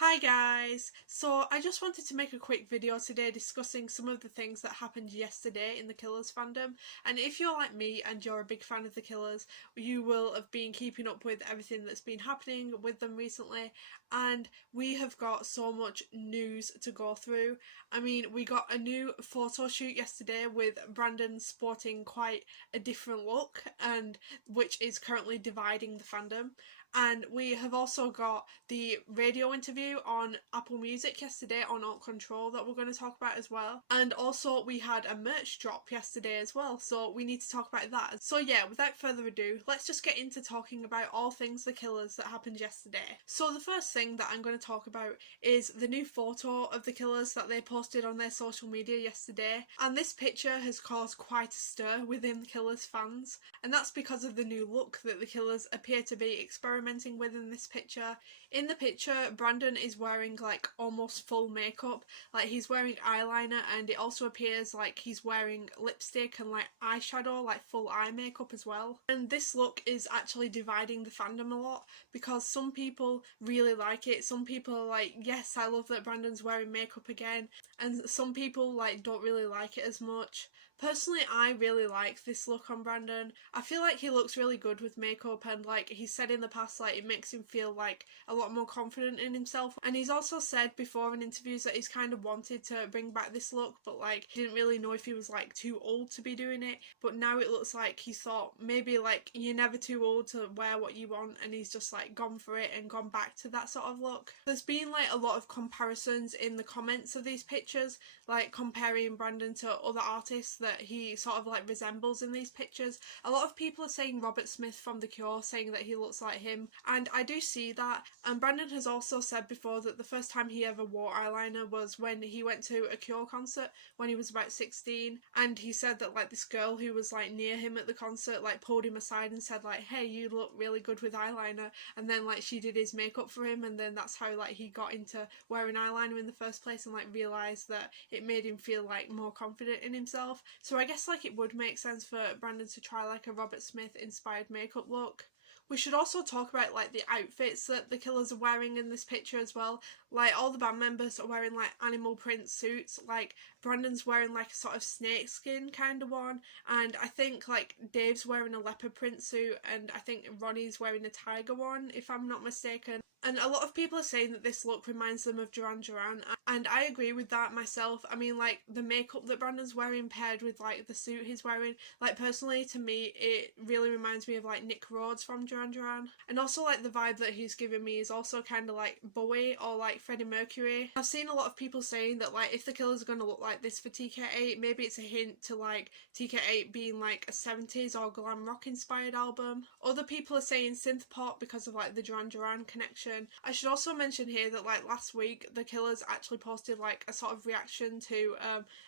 Hi guys! So I just wanted to make a quick video today discussing some of the things that happened yesterday in the Killers fandom, and if you're like me and you're a big fan of the Killers, you will have been keeping up with everything that's been happening with them recently, and we have got so much news to go through. I mean, we got a new photo shoot yesterday with Brandon sporting quite a different look, and which is currently dividing the fandom. And we have also got the radio interview on Apple Music yesterday on Alt Control that we're going to talk about as well. And also we had a merch drop yesterday as well, so we need to talk about that. So yeah, without further ado, let's just get into talking about all things The Killers that happened yesterday. So the first thing that I'm going to talk about is the new photo of The Killers that they posted on their social media yesterday. And this picture has caused quite a stir within The Killers fans. And that's because of the new look that The Killers appear to be experimenting with in this picture. In the picture, Brandon is wearing like almost full makeup, like he's wearing eyeliner, and it also appears like he's wearing lipstick and like eyeshadow, like full eye makeup as well. And this look is actually dividing the fandom a lot because some people really like it, some people are like, yes, I love that Brandon's wearing makeup again, and some people like don't really like it as much. Personally, I really like this look on Brandon. I feel like he looks really good with makeup, and like he said in the past, like it makes him feel like a lot more confident in himself. And he's also said before in interviews that he's kind of wanted to bring back this look, but like he didn't really know if he was like too old to be doing it. But now it looks like he thought maybe like you're never too old to wear what you want, and he's just like gone for it and gone back to that sort of look. There's been like a lot of comparisons in the comments of these pictures, like comparing Brandon to other artists that he sort of like resembles in these pictures. A lot of people are saying Robert Smith from The Cure, saying that he looks like him, and I do see that. And Brandon has also said before that the first time he ever wore eyeliner was when he went to a Cure concert when he was about 16, and he said that like this girl who was like near him at the concert like pulled him aside and said like, hey, you look really good with eyeliner, and then like she did his makeup for him, and then that's how like he got into wearing eyeliner in the first place, and like realised that it made him feel like more confident in himself. So I guess like it would make sense for Brandon to try like a Robert Smith inspired makeup look. We should also talk about like the outfits that the Killers are wearing in this picture as well. Like all the band members are wearing like animal print suits, like Brandon's wearing like a sort of snakeskin kind of one, and I think like Dave's wearing a leopard print suit, and I think Ronnie's wearing a tiger one if I'm not mistaken. And a lot of people are saying that this look reminds them of Duran Duran, and I agree with that myself. I mean, like the makeup that Brandon's wearing paired with like the suit he's wearing, like personally to me it really reminds me of like Nick Rhodes from Duran Duran. And also like the vibe that he's giving me is also kind of like Bowie or like Freddie Mercury. I've seen a lot of people saying that like if the Killers are going to look like this for TK8, maybe it's a hint to like TK8 being like a 70s or glam rock inspired album. Other people are saying synth pop because of like the Duran Duran connection. I should also mention here that like last week the Killers actually posted like a sort of reaction to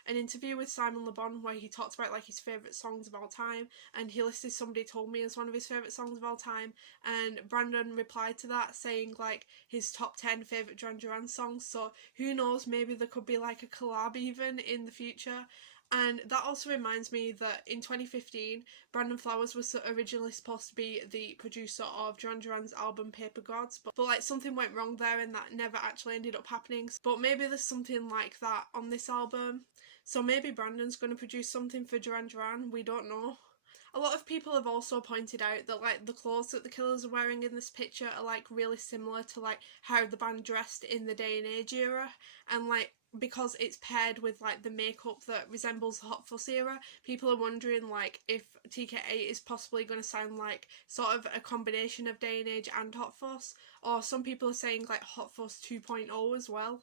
an interview with Simon Le Bon where he talked about like his favourite songs of all time, and he listed Somebody Told Me as one of his favourite songs of all time, and Brandon replied to that saying like his top 10 favourite Duran Duran songs. So who knows, maybe there could be like a collab even in the future. And that also reminds me that in 2015, Brandon Flowers was originally supposed to be the producer of Duran Duran's album Paper Gods, but like something went wrong there and that never actually ended up happening. But maybe there's something like that on this album. So maybe Brandon's going to produce something for Duran Duran, we don't know. A lot of people have also pointed out that like the clothes that the Killers are wearing in this picture are like really similar to like how the band dressed in the Day and Age era, and like because it's paired with like the makeup that resembles the Hot Fuss era, people are wondering like if TK8 is possibly going to sound like sort of a combination of Day and Age and Hot Fuss, or some people are saying like Hot Fuss 2.0 as well.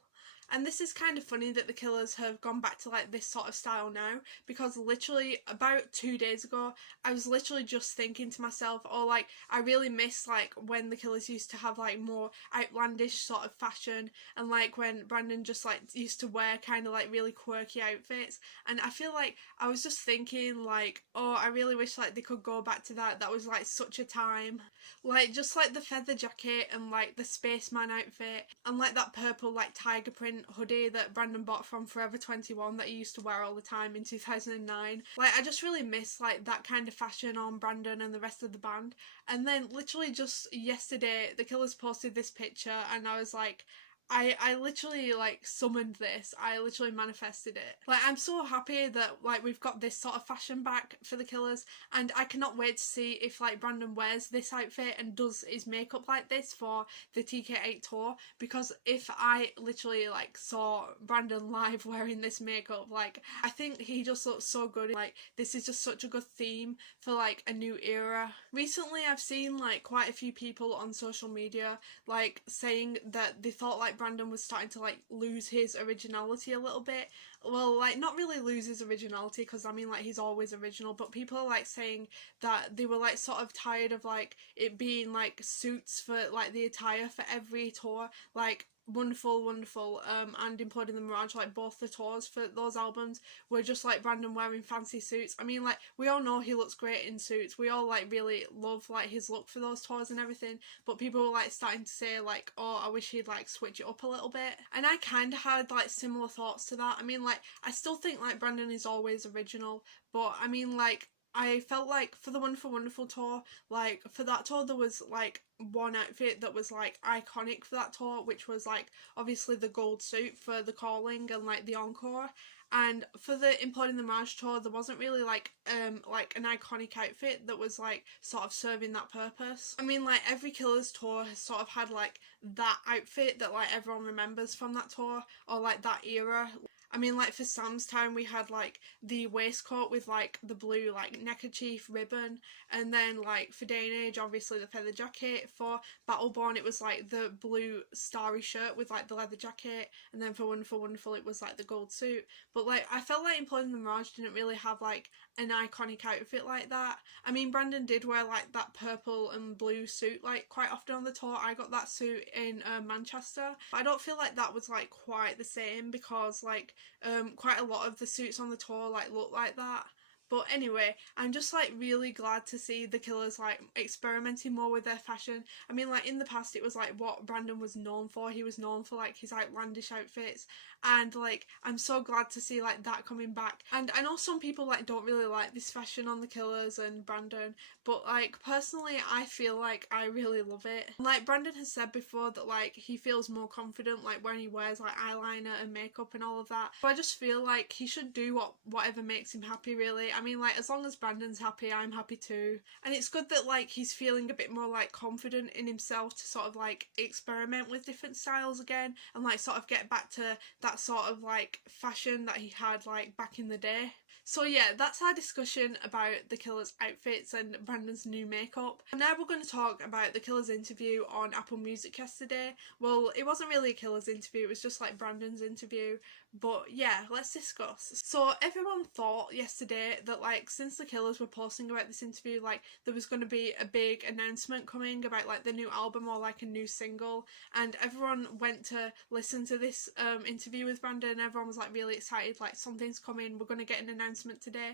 And this is kind of funny that the Killers have gone back to like this sort of style now, because literally about 2 days ago I was literally just thinking to myself, oh like I really miss like when the Killers used to have like more outlandish sort of fashion, and like when Brandon just like used to wear kind of like really quirky outfits. And I feel like I was just thinking like, oh I really wish like they could go back to that. That was like such a time. Like just like the feather jacket and like the spaceman outfit and like that purple like tiger print hoodie that Brandon bought from Forever 21 that he used to wear all the time in 2009. Like I just really miss like that kind of fashion on Brandon and the rest of the band. And then literally just yesterday the Killers posted this picture and I was like, I literally like summoned this. I literally manifested it. Like, I'm so happy that like we've got this sort of fashion back for the Killers, and I cannot wait to see if like Brandon wears this outfit and does his makeup like this for the TK8 tour, because if I literally like saw Brandon live wearing this makeup, like I think he just looks so good. Like, this is just such a good theme for like a new era. Recently I've seen like quite a few people on social media like saying that they thought like Brandon was starting to like lose his originality a little bit. Well, like, not really lose his originality, because I mean like he's always original, but people are like saying that they were like sort of tired of like it being like suits for like the attire for every tour. Like, Wonderful, Wonderful, and Imploding the Mirage, like both the tours for those albums were just like Brandon wearing fancy suits. I mean, like, we all know he looks great in suits. We all like really love like his look for those tours and everything, but people were like starting to say like, oh, I wish he'd like switch it up a little bit. And I kind of had like similar thoughts to that. I mean, like, I still think like Brandon is always original, but I mean, like, I felt like for the Wonderful Wonderful tour, like for that tour there was like one outfit that was like iconic for that tour, which was like obviously the gold suit for the Calling and like the Encore. And for the Imploding the Mirage tour, there wasn't really like an iconic outfit that was like sort of serving that purpose. I mean, like, every Killers tour has sort of had like that outfit that like everyone remembers from that tour, or like that era. I mean, like, for Sam's time we had like the waistcoat with like the blue like neckerchief ribbon, and then like for Day and Age obviously the feather jacket. For Battleborn it was like the blue starry shirt with like the leather jacket, and then for Wonderful Wonderful it was like the gold suit. But like, I felt like Imploding the Mirage didn't really have like an iconic outfit like that. I mean, Brandon did wear like that purple and blue suit like quite often on the tour. I got that suit in Manchester, but I don't feel like that was like quite the same, because like quite a lot of the suits on the tour like look like that. But anyway, I'm just like really glad to see the Killers like experimenting more with their fashion. I mean, like, in the past it was like what Brandon was known for. He was known for like his outlandish outfits, and like I'm so glad to see like that coming back. And I know some people like don't really like this fashion on the Killers and Brandon, but like personally I feel like I really love it. Like, Brandon has said before that like he feels more confident like when he wears like eyeliner and makeup and all of that. So I just feel like he should do whatever makes him happy, really. I mean, like, as long as Brandon's happy, I'm happy too. And it's good that like he's feeling a bit more like confident in himself to sort of like experiment with different styles again, and like sort of get back to that sort of like fashion that he had like back in the day. So yeah, that's our discussion about the Killers outfits and Brandon's new makeup. And now we're going to talk about the Killers interview on Apple Music yesterday. Well, it wasn't really a Killers interview, it was just like Brandon's interview. But yeah, let's discuss. So everyone thought yesterday that like since the Killers were posting about this interview, like there was going to be a big announcement coming about like the new album or like a new single, and everyone went to listen to this interview with Brandon. Everyone was like really excited, like something's coming, we're going to get an announcement today.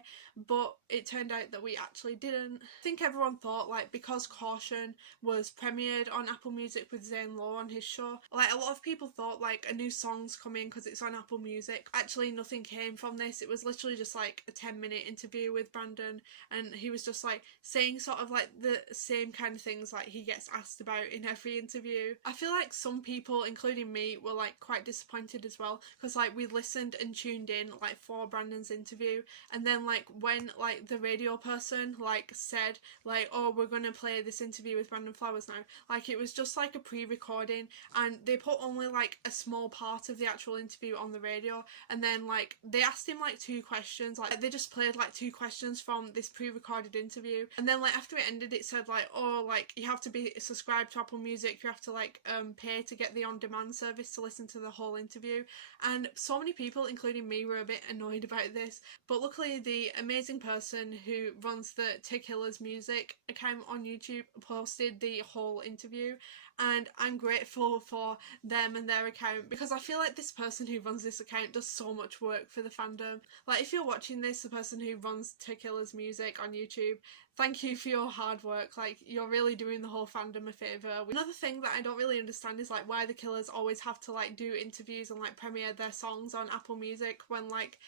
But it turned out that we actually didn't. I think everyone thought like because Caution was premiered on Apple Music with Zane Lowe on his show, like a lot of people thought like a new song's coming because it's on Apple Music. Actually nothing came from this. It was literally just like a 10-minute interview with Brandon, and he was just like saying sort of like the same kind of things like he gets asked about in every interview. I feel like some people, including me, were like quite disappointed as well, because like we listened and tuned in like for Brandon's interview, and then like when like the radio person like said like, oh, we're gonna play this interview with Brandon Flowers now, like it was just like a pre-recording, and they put only like a small part of the actual interview on the radio, and then like they asked him like 2 questions, like they just played like 2 questions from this pre-recorded interview, and then like after it ended it said like, oh, like you have to be subscribed to Apple Music, you have to like pay to get the on-demand service to listen to the whole interview. And so many people, including me, were a bit annoyed about this, but luckily the amazing person who runs the TK8 music account on YouTube posted the whole interview, and I'm grateful for them and their account, because I feel like this person who runs this account does so much work for the fandom. Like, if you're watching this, the person who runs TK8 music on YouTube, thank you for your hard work. Like, you're really doing the whole fandom a favour. Another thing that I don't really understand is like why the Killers always have to like do interviews and like premiere their songs on Apple Music when like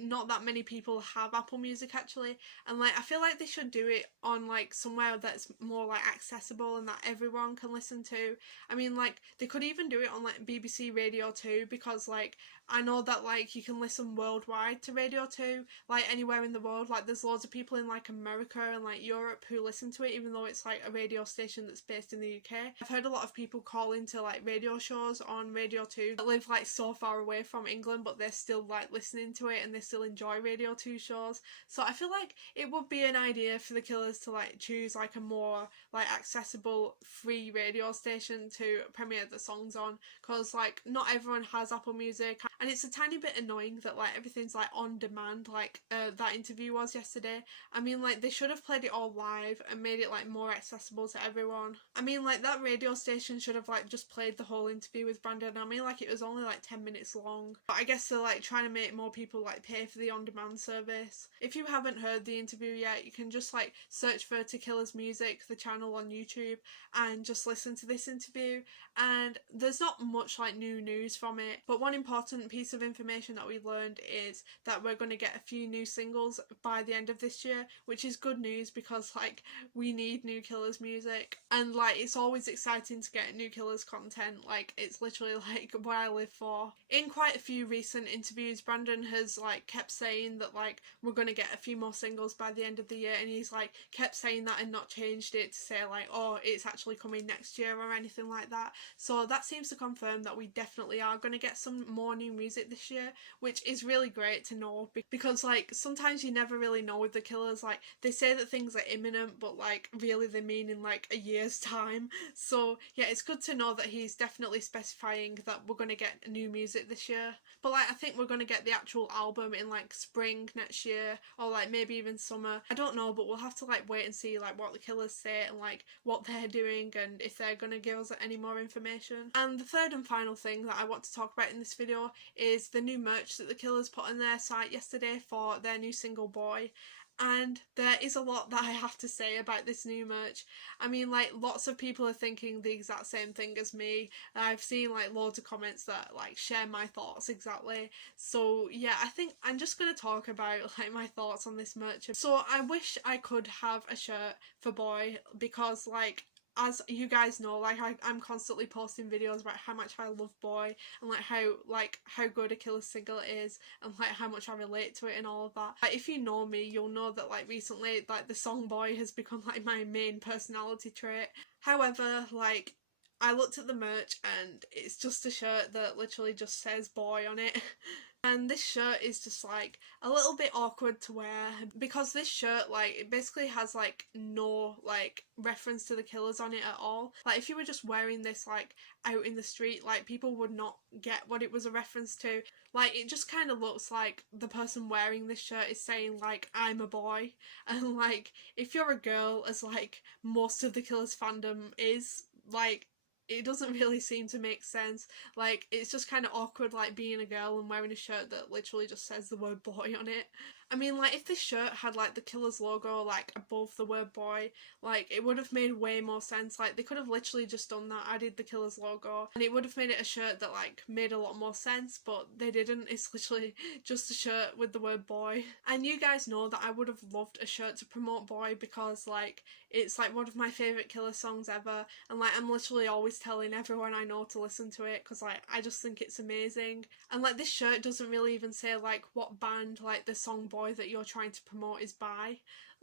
not that many people have Apple Music actually, and like I feel like they should do it on like somewhere that's more like accessible and that everyone can listen to. I mean, like they could even do it on like BBC Radio 2, because like I know that like you can listen worldwide to Radio 2, like anywhere in the world. Like there's loads of people in like America and like Europe who listen to it, even though it's like a radio station that's based in the UK. I've heard a lot of people call into like radio shows on Radio 2 that live like so far away from England, but they're still like listening to it and they still enjoy Radio 2 shows. So I feel like it would be an idea for the Killers to like choose like a more like accessible free radio station to premiere the songs on, because like not everyone has Apple Music, and it's a tiny bit annoying that like everything's like on demand, like that interview was yesterday. I mean, like they should have played it all live and made it like more accessible to everyone. I mean, like that radio station should have like just played the whole interview with Brandon. I mean, like it was only like 10 minutes long, but I guess they're like trying to make more people like pay for the on-demand service. If you haven't heard the interview yet, you can just like search for To Killers Music, the channel on YouTube, and just listen to this interview. And there's not much like new news from it, but one important piece of information that we learned is that we're going to get a few new singles by the end of this year, which is good news because like we need new Killers music, and like it's always exciting to get new Killers content. Like it's literally like what I live for. In quite a few recent interviews, Brandon has like kept saying that like we're going to get a few more singles by the end of the year, and he's like kept saying that and not changed it to say like, oh, it's actually coming next year or anything like that. So that seems to confirm that we definitely are going to get some more new music this year, which is really great to know, because like sometimes you never really know with the Killers. Like they say that things are imminent, but like really they mean in like a year's time. So yeah, it's good to know that he's definitely specifying that we're going to get new music this year. But like I think we're going to get the actual album in like spring next year, or like maybe even summer. I don't know, but we'll have to like wait and see like what the Killers say and like what they're doing and if they're going to give us any more information. And the third and final thing that I want to talk about in this video is the new merch that the Killers put on their site yesterday for their new single Boy. And there is a lot that I have to say about this new merch. I mean, like, lots of people are thinking the exact same thing as me. I've seen like loads of comments that like share my thoughts exactly. So yeah, I think I'm just going to talk about like my thoughts on this merch. So I wish I could have a shirt for Boy, because like, as you guys know, like I'm constantly posting videos about how much I love Boy and like how good a Killer single is and like how much I relate to it and all of that. Like if you know me, you'll know that like recently like the song Boy has become like my main personality trait. However, like I looked at the merch and it's just a shirt that literally just says Boy on it. And this shirt is just like a little bit awkward to wear, because this shirt like it basically has like no like reference to the Killers on it at all. Like if you were just wearing this like out in the street, like people would not get what it was a reference to. Like it just kind of looks like the person wearing this shirt is saying like I'm a boy, and like if you're a girl, as like most of the Killers fandom is, like it doesn't really seem to make sense. Like it's just kind of awkward like being a girl and wearing a shirt that literally just says the word boy on it. I mean, like if this shirt had like the Killers logo like above the word boy, like it would have made way more sense. Like they could have literally just done that, added the Killers logo, and it would have made it a shirt that like made a lot more sense, but they didn't. It's literally just a shirt with the word boy. And you guys know that I would have loved a shirt to promote Boy, because like it's like one of my favourite Killer songs ever, and like I'm literally always telling everyone I know to listen to it, because like I just think it's amazing. And like this shirt doesn't really even say like what band like the song Boy that you're trying to promote is by.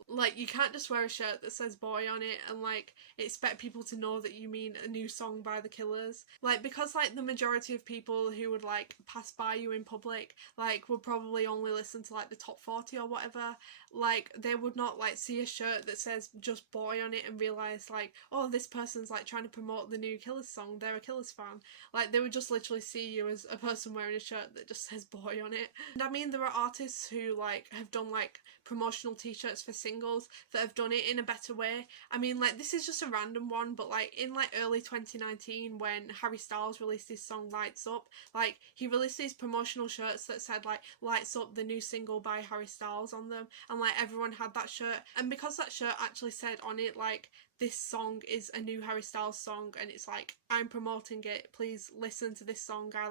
Like you can't just wear a shirt that says Boy on it and like expect people to know that you mean a new song by the Killers. Like because like the majority of people who would like pass by you in public like would probably only listen to like the top 40 or whatever. Like they would not like see a shirt that says just Boy on it and realise like, oh, this person's like trying to promote the new Killers song, they're a Killers fan. Like they would just literally see you as a person wearing a shirt that just says Boy on it. And I mean there are artists who like have done like promotional t-shirts for singles that have done it in a better way. I mean, like, this is just a random one, but like in like early 2019 when Harry Styles released his song Lights Up, like he released these promotional shirts that said like Lights Up, the new single by Harry Styles on them, and like everyone had that shirt, and because that shirt actually said on it like this song is a new Harry Styles song and it's like I'm promoting it, please listen to this song I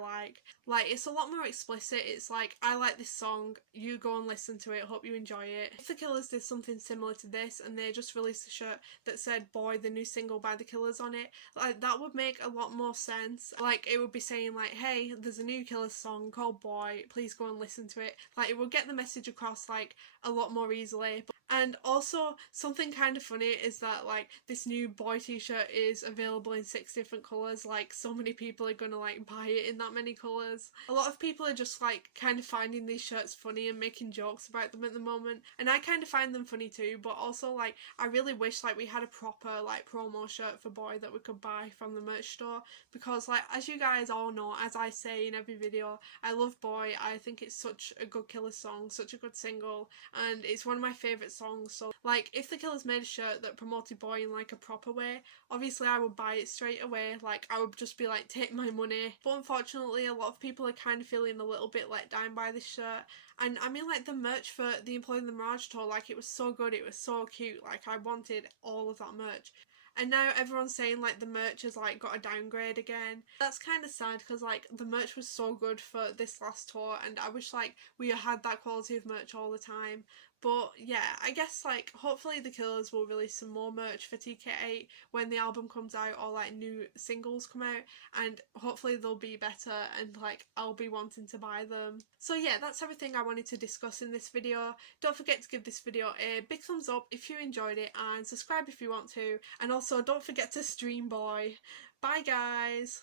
like it's a lot more explicit. It's like I like this song, you go and listen to it, hope you enjoy it. If the Killers did something similar to this and they just released a shirt that said Boy, the new single by the Killers on it, like that would make a lot more sense. Like it would be saying like, hey, there's a new Killers song called Boy, please go and listen to it. Like it would get the message across like a lot more easily. And also something kind of funny is that like this new Boy t-shirt is available in 6 different colours. Like so many people are gonna like buy it in that many colours. A lot of people are just like kind of finding these shirts funny and making jokes about them at the moment, and I kind of find them funny too, but also like I really wish like we had a proper like promo shirt for Boy that we could buy from the merch store, because like as you guys all know, as I say in every video, I love Boy. I think it's such a good Killers song, such a good single, and it's one of my favourite songs. So like if the Killers made a shirt that promoted Boy in like a proper way, obviously I would buy it straight away. Like I would just be like, take my money. But unfortunately a lot of people are kind of feeling a little bit let down by this shirt. And I mean like the merch for the Employee in the Mirage tour, like it was so good, it was so cute, like I wanted all of that merch. And now everyone's saying like the merch has like got a downgrade again. That's kind of sad because like the merch was so good for this last tour and I wish like we had that quality of merch all the time. But yeah, I guess like hopefully the Killers will release some more merch for TK8 when the album comes out, or like new singles come out, and hopefully they'll be better and like I'll be wanting to buy them. So yeah, that's everything I wanted to discuss in this video. Don't forget to give this video a big thumbs up if you enjoyed it, and subscribe if you want to, and also don't forget to stream Boy. Bye guys!